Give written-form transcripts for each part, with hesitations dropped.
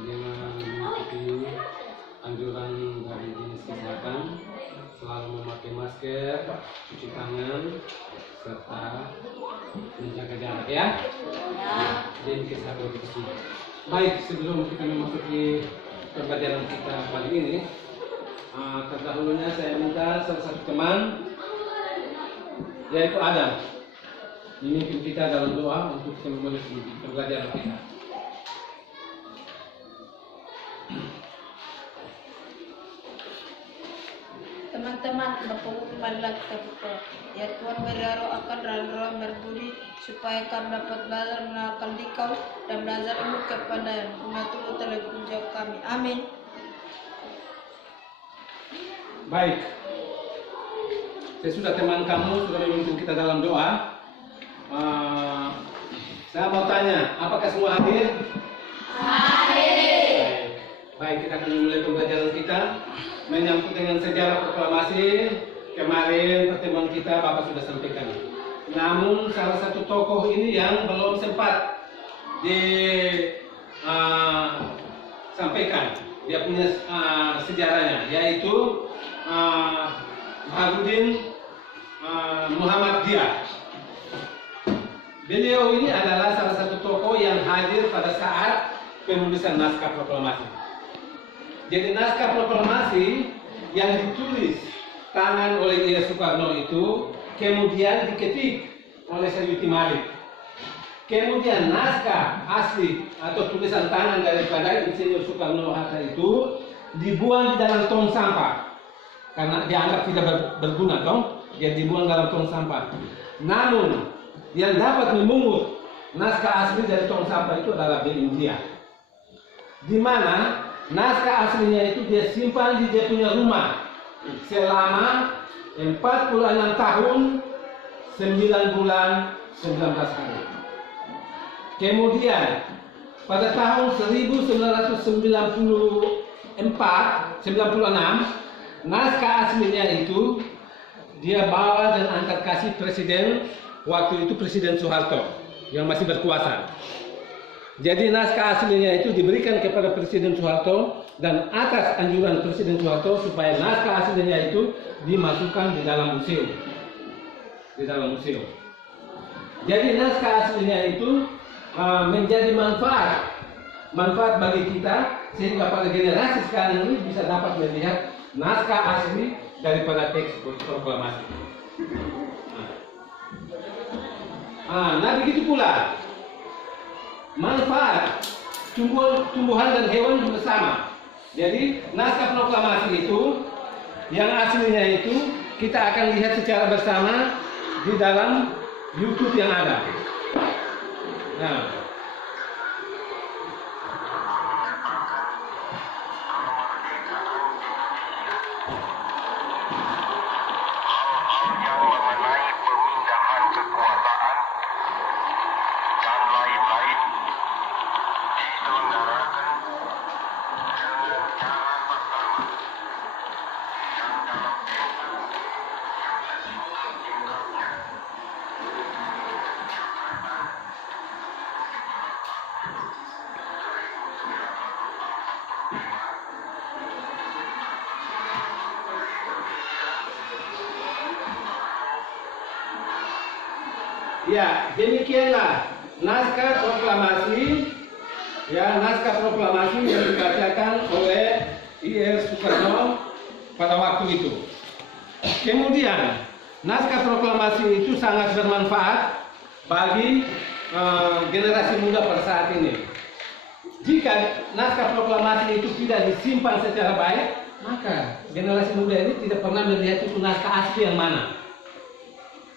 dengan mengikuti anjuran dari Dinas Kesehatan, selalu memakai masker, cuci tangan, serta menjaga jarak ya. Jadi kesehatan kita semua. Baik, sebelum kita memasuki pembelajaran kita kali ini, terdahulunya saya minta salah satu teman, yaitu Adam, memimpin kita dalam doa untuk memulai pembelajaran kita. Teman-teman, berpengumuman kita. Ya Tuhan, berdoa akan roh berbudi supaya kami dapat belajar mengenalkan Dikau dan belajar ilmu kepandaian. Mengatur telah menjauh kami. Amin. Baik, saya sudah teman kamu, sudah memimpin kita dalam doa. Saya mau tanya, apakah semua hadir? Hadir. Baik, kita akan memulai pembelajaran kita menyangkut dengan sejarah proklamasi. Kemarin pertemuan kita Bapak sudah sampaikan. Namun salah satu tokoh ini yang belum sempat disampaikan, dia punya sejarahnya, yaitu Baharudin Muhammad Dia. Beliau ini adalah salah satu tokoh yang hadir pada saat penulisan naskah proklamasi. Jadi naskah proklamasi yang ditulis tangan oleh Insinyur Soekarno itu kemudian diketik oleh Sayuti Malik. Kemudian naskah asli atau tulisan tangan daripada Insinyur Soekarno-Hatta itu dibuang di dalam tong sampah karena dianggap tidak berguna, dia dibuang dalam tong sampah. Namun yang dapat memungut naskah asli dari tong sampah itu adalah India, di mana naskah aslinya itu dia simpan di dia punya rumah selama 46 tahun 9 bulan 19 hari. Kemudian pada tahun 1996 naskah aslinya itu dia bawa dan angkat kasih presiden waktu itu, Presiden Soeharto yang masih berkuasa. Jadi naskah aslinya itu diberikan kepada Presiden Soeharto dan atas anjuran Presiden Soeharto supaya naskah aslinya itu dimasukkan di dalam museum. Di dalam museum. Jadi naskah aslinya itu menjadi manfaat bagi kita sehingga pada generasi sekarang ini bisa dapat melihat naskah asli daripada teks proklamasi. Nah begitu pula manfaat tumbuhan dan hewan juga sama. Jadi naskah proklamasi itu yang aslinya itu kita akan lihat secara bersama di dalam YouTube yang ada. Nah, ya, demikianlah naskah proklamasi, naskah proklamasi yang dibacakan oleh Insinyur Soekarno pada waktu itu. Kemudian naskah proklamasi itu sangat bermanfaat bagi generasi muda pada saat ini. Jika naskah proklamasi itu tidak disimpan secara baik, maka generasi muda ini tidak pernah melihat itu naskah asli yang mana.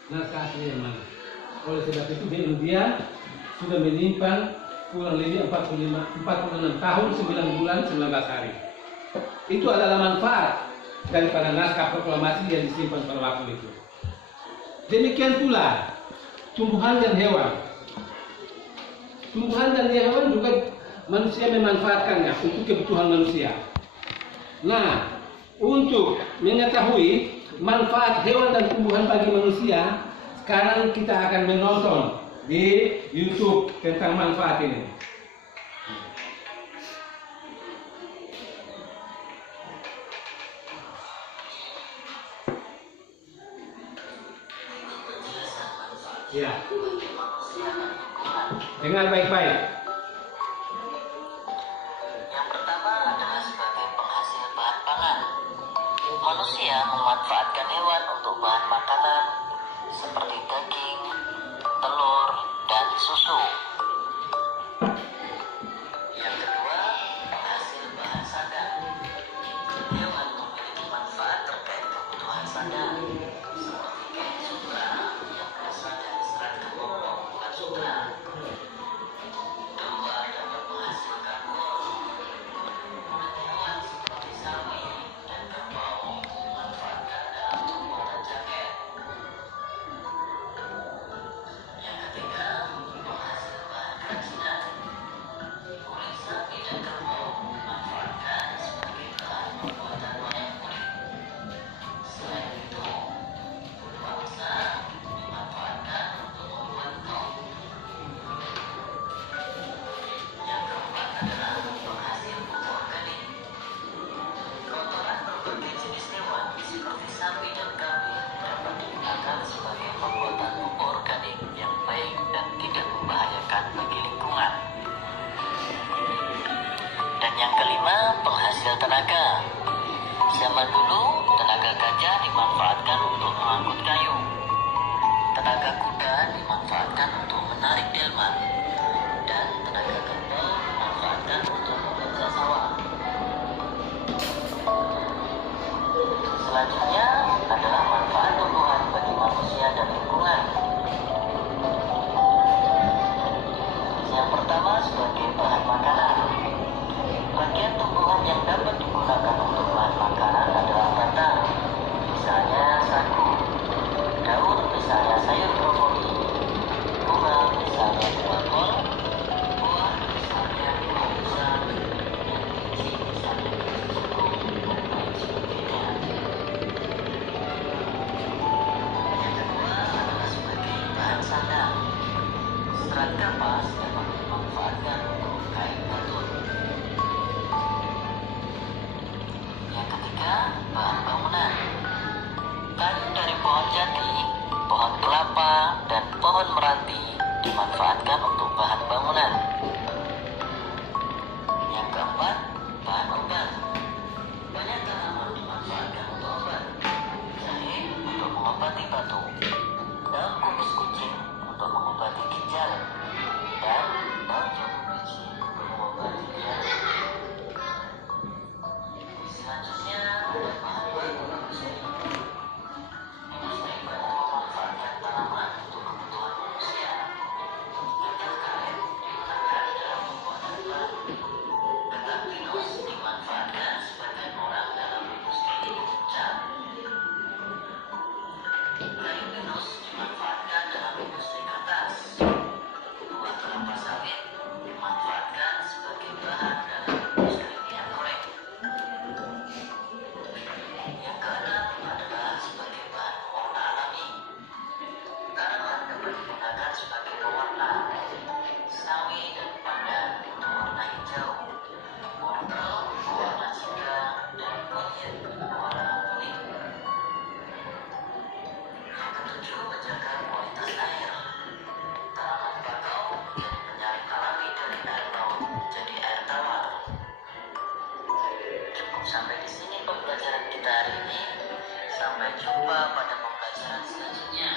Naskah asli yang mana? Oleh sebab itu di India sudah menyimpan kurang lebih 46 tahun 9 bulan 19 hari. Itu adalah manfaat daripada naskah proklamasi yang disimpan pada waktu itu. Demikian pula tumbuhan dan hewan. Tumbuhan dan hewan juga manusia memanfaatkannya untuk kebutuhan manusia. Nah, untuk mengetahui manfaat hewan dan tumbuhan bagi manusia, sekarang kita akan menonton di YouTube tentang manfaat ini. Ya. bagi manusia dan lingkungan. Dengar baik-baik. Yang pertama adalah sebagai penghasil bahan pangan. Manusia memanfaatkan hewan untuk bahan makanan seperti daging, telur, dan susu. Yang kedua, penghasil bahan sandang. Hewan memiliki manfaat terkait kebutuhan sandang seperti kain sutra yang berasal dari serat kebun bukan sutra. Domba dapat menghasilkan wool. Kulit hewan seperti sapi dan kerbau dimanfaatkan dalam pembuatan jaket. Yang ketiga, penghasil bahan kerajinan. Kulit sapi dan kerbau dimanfaatkan sebagai bahan pembuatan wayang kulit. Selain itu, bulu angsa dimanfaatkan untuk membuat kain. Yang keempat adalah penghasil pupuk organik. Kotoran berbagai jenis hewan seperti sapi dan kambing dapat digunakan sebagai pembuatan pupuk organik yang baik dan tidak membahayakan bagi lingkungan. Dan yang kelima, penghasil tenaga. Zaman dulu, tenaga gajah dimanfaatkan untuk mengangkut kayu. Tenaga kuda dimanfaatkan untuk menarik delman. Dan tenaga kerbau dimanfaatkan untuk membaca sawah. Selanjutnya adalah manfaat tumbuhan bagi manusia dan lingkungan. Yang pertama sebagai bahan makanan. Bagian tumbuhan yang dapat digunakan untuk bahan makanan adalah batang, misalnya sagu, daun, misalnya sayur brokoli, bunga, misalnya buah kol, buah, misalnya buah pisang, dan biji, misalnya biji jeruk, dan lain sebagainya. Yang kedua adalah sebagai bahan sandang. Serat kapas dapat dimanfaatkan untuk kain katun. Yang ketiga, bahan bangunan. Kayu dari pohon jati, pohon kelapa, dan pohon meranti dimanfaatkan untuk bahan bangunan. Yang keempat, bahan obat. Banyak tanaman dimanfaatkan untuk obat. Jahe untuk mengobati batu, daun kumis kucing untuk mengobati ginjal, dan daun jambu biji untuk mengobati diare. Selanjutnya ada bahan baku industri. Industri banyak memanfaatkan tanaman untuk kebutuhan manusia. Getah karet digunakan dalam pembuatan ban. Getah pinus dimanfaatkan sebagian orang dalam industri cat. Kayu pinus dimanfaatkan dalam industri kertas. Buah kelapa sawit dimanfaatkan sebagai bahan dalam industri minyak goreng. Yang keenam adalah sebagai bahan pewarna alami. Tanaman dapat digunakan sebagai pewarna. Sawi dan pandan untuk warna hijau, wortel berwarna jingga, dan kunyit berwarna kuning. Yang ketujuh, menjaga kualitas air. Tanaman bakau menjadi penyaring alami dari air laut menjadi air tawar. Cukup sampai di sini pembelajaran kita hari ini. Sampai jumpa pada pembelajaran selanjutnya.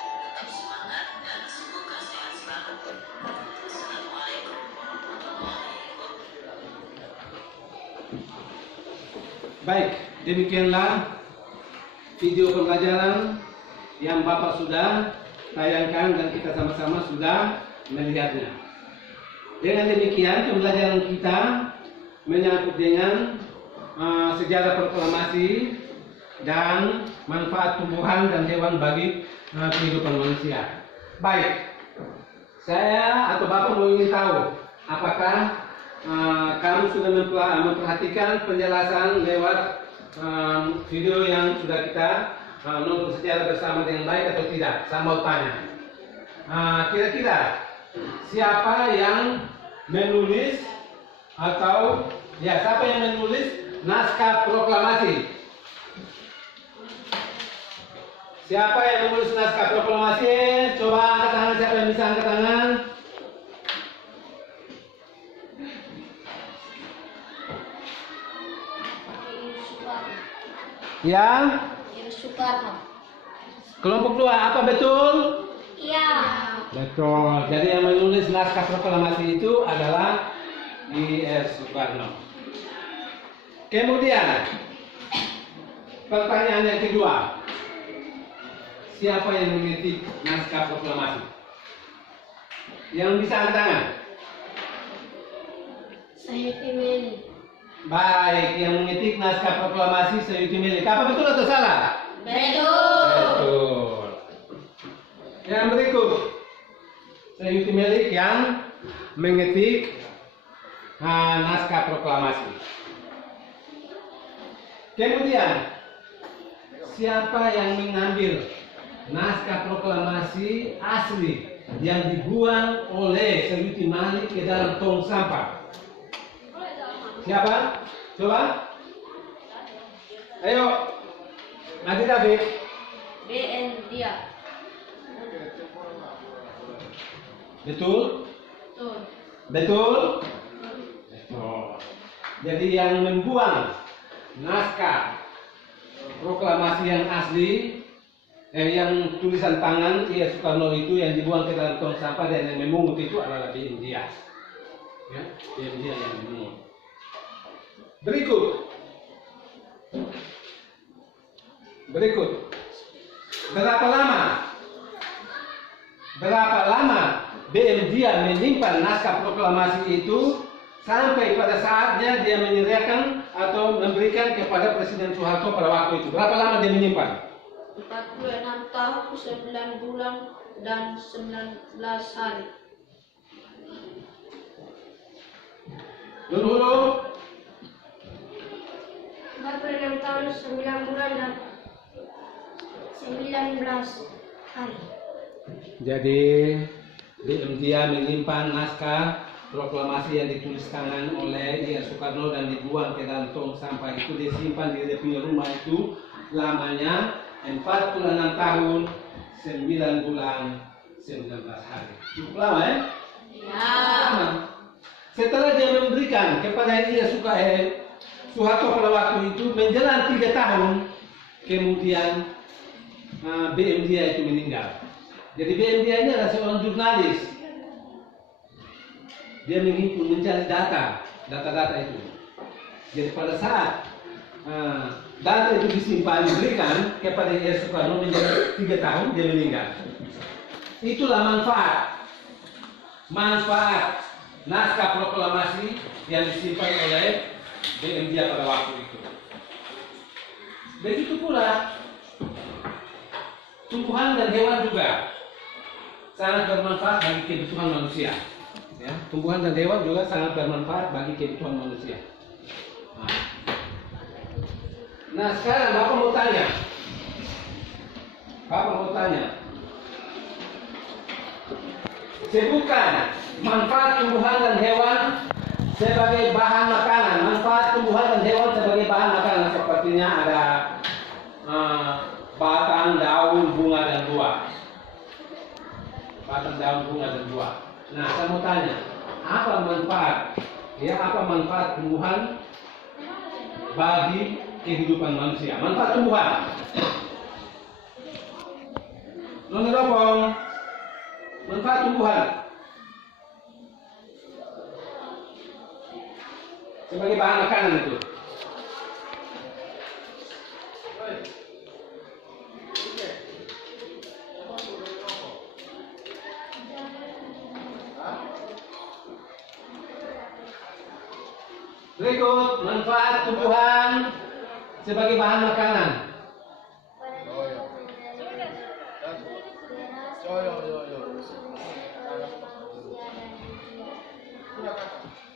Tetap semangat dan semoga sehat selalu. Assalamualaikum warahmatullahi wabarakatuh. Baik, demikianlah video pembelajaran yang Bapak sudah tayangkan dan kita sama-sama sudah melihatnya. Dengan demikian pembelajaran kita menyangkut dengan sejarah proklamasi dan manfaat tumbuhan dan hewan bagi kehidupan manusia. Baik, saya atau Bapak mau ingin tahu apakah kamu sudah memperhatikan penjelasan lewat video yang sudah kita nonton secara bersama dengan baik atau tidak? Saya mau tanya, kira-kira siapa yang menulis atau siapa yang menulis naskah proklamasi? Siapa yang menulis naskah proklamasi? Coba angkat tangan, siapa yang bisa angkat tangan? Yang? Soekarno. Kelompok 2, apa betul? Iya. Betul. Jadi yang menulis naskah proklamasi itu adalah I.R. Soekarno. Kemudian, pertanyaan yang kedua. Siapa yang mengetik naskah proklamasi? Yang bisa angkat tangan? Sayuti Meli. Baik, yang mengetik naskah proklamasi Sayuti Melik. Apa betul atau salah? Betul. Betul. Yang berikut, Sayuti Melik yang mengetik naskah proklamasi. Kemudian, siapa yang mengambil naskah proklamasi asli yang dibuang oleh Sayuti Melik ke dalam tong sampah? Siapa? Coba. Ayo. Nanti David. BN dia. Betul? Betul. Betul? Betul. Jadi yang membuang naskah proklamasi yang asli, yang tulisan tangan I.R. Soekarno itu yang dibuang ke dalam tong sampah dan yang memungut itu adalah BN dia. Ya, BN dia yang memungut. Berikut. Berapa lama BM dia menyimpan naskah proklamasi itu sampai pada saatnya dia menyerahkan atau memberikan kepada Presiden Soeharto pada waktu itu? Berapa lama dia menyimpan? 46 tahun, 9 bulan, dan 19 hari. Dulu. 46 tahun, 9 bulan, dan 19 hari. Jadi BM dia menyimpan naskah proklamasi yang ditulis tangan oleh I.R. Soekarno dan dibuang ke dalam tong sampah itu, disimpan di dia punya rumah itu lamanya 46 tahun, 9 bulan, 19 hari. Cukup lama ya? Ya. Lama. Setelah dia memberikan kepada I.R. Soeharto pada waktu itu menjelang 3 tahun, kemudian BM dia itu meninggal. Jadi BM dia ini adalah seorang jurnalis. Dia menghimpun, mencari data itu. Jadi pada saat data itu disimpan, diberikan kepada I.R. Soekarno menjadi 3 tahun, dia meninggal. Itulah manfaat naskah proklamasi yang disimpan oleh BM dia pada waktu itu. Begitu pula tumbuhan dan hewan juga sangat bermanfaat bagi kebutuhan manusia. Ya, tumbuhan dan hewan juga sangat bermanfaat bagi kebutuhan manusia. Nah sekarang Bapak mau tanya, sebutkan manfaat tumbuhan dan hewan sebagai bahan makanan. Manfaat tumbuhan dan hewan sebagai bahan makanan sepertinya ada batang, daun, bunga dan buah. Batang, daun, bunga dan buah. Nah, saya mau tanya, apa manfaat tumbuhan bagi kehidupan manusia? Manfaat tumbuhan. Meneropong manfaat tumbuhan sebagai bahan makanan itu. Berikut manfaat tumbuhan sebagai bahan makanan.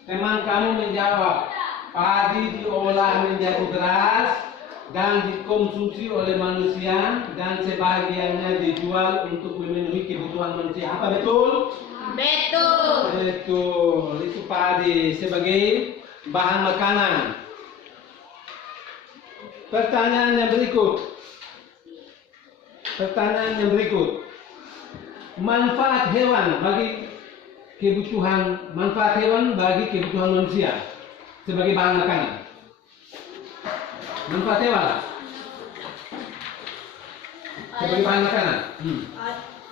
Teman kamu menjawab, padi diolah menjadi beras dan dikonsumsi oleh manusia dan sebagiannya dijual untuk memenuhi kebutuhan manusia. Apa betul? Betul. Betul. Itu padi sebagai bahan makanan. Pertanyaan yang berikut. pertanyaan yang berikut. Manfaat hewan bagi kebutuhan manusia sebagai bahan makanan. Manfaat hewan sebagai bahan makanan.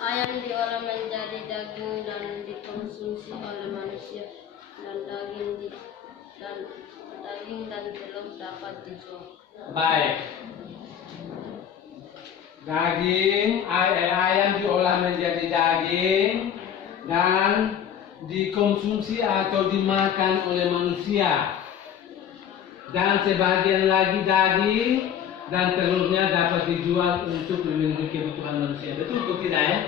Ayam diolah menjadi daging dan dikonsumsi oleh manusia, dan daging dan telur dapat dijual. Baik. Ayam diolah menjadi daging dan dikonsumsi atau dimakan oleh manusia, dan sebagian lagi daging dan telurnya dapat dijual untuk memenuhi kebutuhan manusia. Betul atau tidak ya?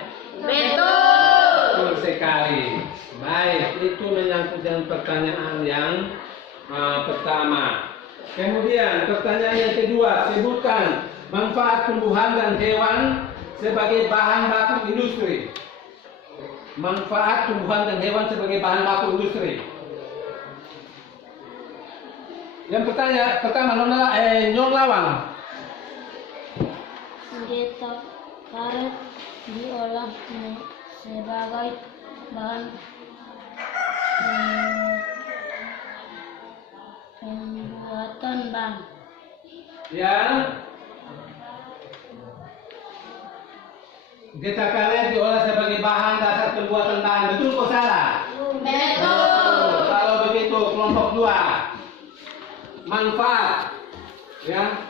Betul. Betul sekali. Baik, itu menyangkut dengan pertanyaan yang pertama. Kemudian pertanyaan yang kedua, sebutkan manfaat tumbuhan dan hewan sebagai bahan baku industri. Manfaat tumbuhan dan hewan sebagai bahan baku industri. Yang pertama, Nyong Lawang. Getah karet diolah sebagai bahan pembuatan ban. Ya. Getah karet diolah sebagai bahan dasar pembuatan bahan. Betul atau salah? Betul. Kalau begitu, kelompok 2. Manfaat, ya,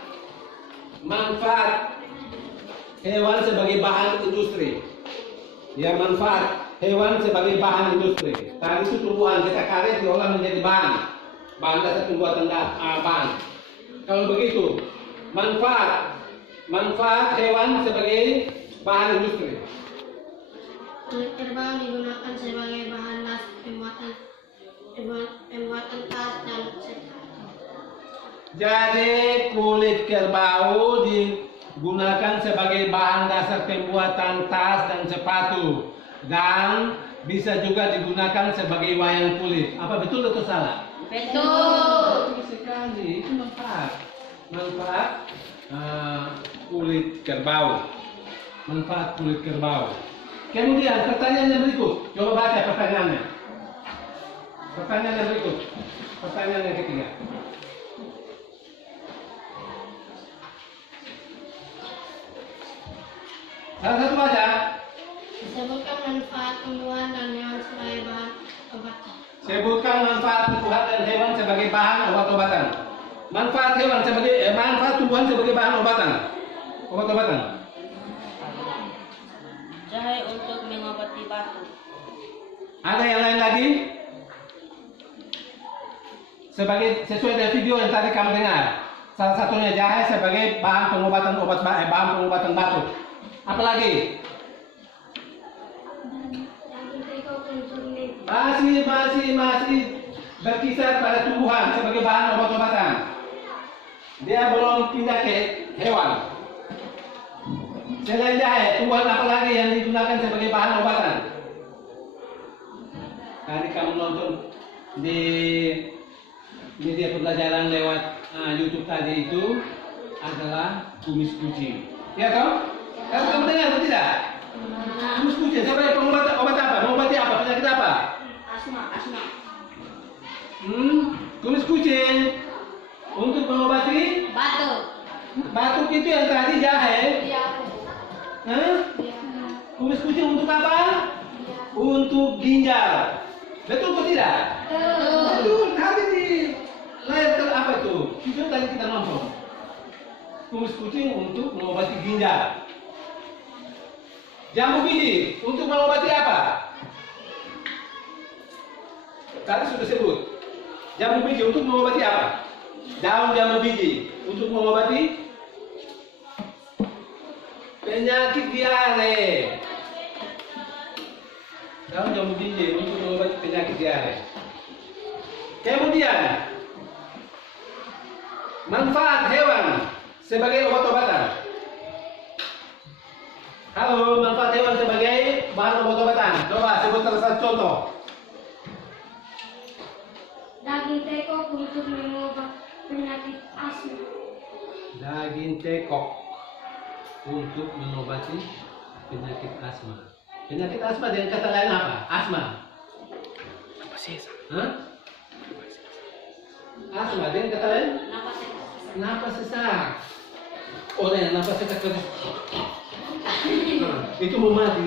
manfaat hewan sebagai bahan industri. Ya, manfaat hewan sebagai bahan industri. Tadi itu tumbuhan, getah karet diolah menjadi bahan dasar pembuatan bahan. Kalau begitu, manfaat hewan sebagai bahan industri. Kulit kerbau digunakan sebagai bahan dasar pembuatan tas dan sepatu. Jadi kulit kerbau digunakan sebagai bahan dasar pembuatan tas dan sepatu, dan bisa juga digunakan sebagai wayang kulit. Apa betul atau salah? Betul. Betul sekali. Itu manfaat kulit kerbau. Manfaat kulit kerbau. Kemudian pertanyaan yang berikut. Coba baca pertanyaannya. Pertanyaan yang berikut. Pertanyaan yang ketiga. Salah satu baca. Sebutkan manfaat tumbuhan dan hewan sebagai bahan obatan. Sebutkan manfaat tumbuhan dan hewan sebagai bahan obat-obatan. Manfaat tumbuhan sebagai bahan obat-obatan. Jahe untuk mengobati batuk. Ada yang lain lagi? Sesuai dengan video yang tadi kamu dengar. Salah satunya jahe sebagai bahan pengobatan batuk. Apa lagi? Masih berkisar pada tumbuhan sebagai bahan obat-obatan. Dia belum pindah ke hewan. Selain jahe, tumbuhan apa lagi yang digunakan sebagai bahan obatan? Tadi kamu nonton di media pembelajaran lewat YouTube tadi itu adalah kumis kucing. Ya toh? Kamu dengar atau tidak? Kumis kucing sebagai obat apa? Mengobati apa? Penyakit apa? Asma. Kumis kucing untuk mengobati Batuk. batuk itu yang tadi jahe. Kumis kucing untuk apa? Untuk ginjal. Betul atau tidak? Betul. Tadi di layar apa itu? Video tadi kita nonton. Kumis kucing untuk mengobati ginjal. Jambu biji untuk mengobati apa? Tadi sudah sebut. Jambu biji untuk mengobati apa? Daun jambu biji untuk mengobati penyakit diare. Daun jambu biji untuk mengobati penyakit diare. Kemudian manfaat hewan sebagai obat-obatan. Halo, manfaat hewan sebagai bahan obat-obatan. Coba sebut salah satu contoh. Daging teko untuk mengobat penyakit asma. Daging tekok untuk mengobati penyakit asma. Penyakit asma dengan kata lain apa? Asma. Apa sih? Hah? Asma dengan kata lain? Napas Napas sesak. Orang yang napas sesak itu mau mati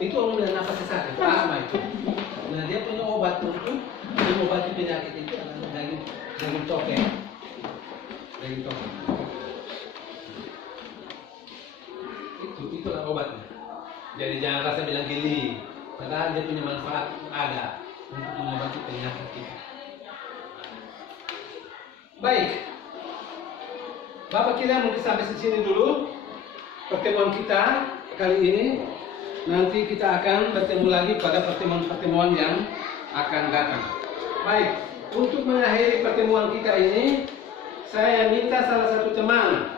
itu orang yang napas sesak itu asma itu. Nah dia punya obat untuk mengobati penyakit itu adalah daging toke. Daging toke. Itulah obatnya. Jadi jangan rasa bilang geli, padahal dia punya manfaat ada untuk mengobati penyakit kita. Baik, Bapak kira mungkin sampai di sini dulu pertemuan kita kali ini. Nanti kita akan bertemu lagi pada pertemuan-pertemuan yang akan datang. Baik, untuk mengakhiri pertemuan kita ini, saya minta salah satu teman,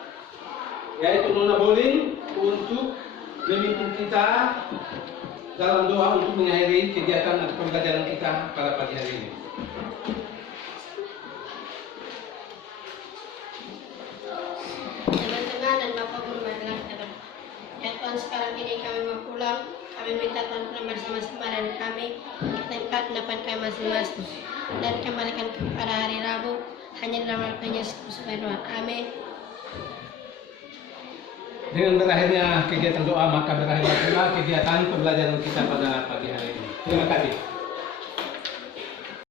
yaitu Nona Bolin, untuk memimpin kita dalam doa untuk mengakhiri kegiatan atau pembelajaran kita pada pagi hari ini. Teman-teman dan Bapak Guru marilah kita berdoa. Ya Tuhan, sekarang ini kami mau pulang. Kami minta Tuhan pulang bersama-sama dan kami ke tempat dapat kami masing-masing. Dan kembalikan pada hari Rabu hanya dalam nama Yesus supaya doa. Amin. Dengan berakhirnya kegiatan doa, maka berakhirlah pula kegiatan pembelajaran kita pada pagi hari ini. Terima kasih.